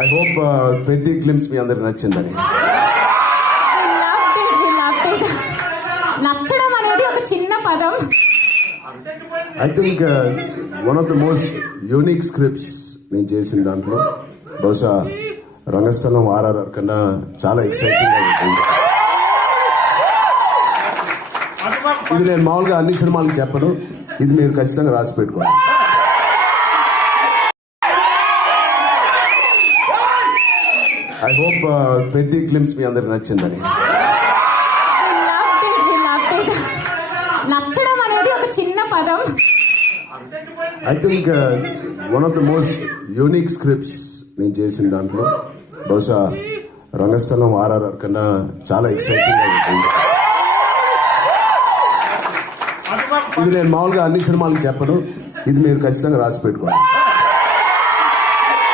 I hope పెద్ద క్లిమ్స్ మీ అందరికి నచ్చిందని. నచ్చడం అనేది ఒక చిన్న పదం. I think one of the most unique scripts నేను చేసిన దాంట్లో బహుశా రంగస్థలం ఆర్ఆర్ఆర్ కన్నా చాలా ఎక్సైటింగ్ ఉంటుంది. ఇది నేను మామూలుగా అన్ని సినిమాలకు చెప్పను, ఇది మీరు ఖచ్చితంగా రాసి పెట్టుకోండి. ఐ హోప్ పెద్ద క్లిమ్స్ మీ అందరికి నచ్చిందని. నచ్చడం అనేది ఒక చిన్న పదం. I think one of the most unique scripts నేను చేసిన దాంట్లో బహుశా రంగస్థలం ఆర్ఆర్ఆర్ కన్నా చాలా ఎక్సైటింగ్ ఉంటుంది. ఇది నేను మామూలుగా అన్ని సినిమాలకు చెప్పను, ఇది మీరు ఖచ్చితంగా రాసి పెట్టుకోండి.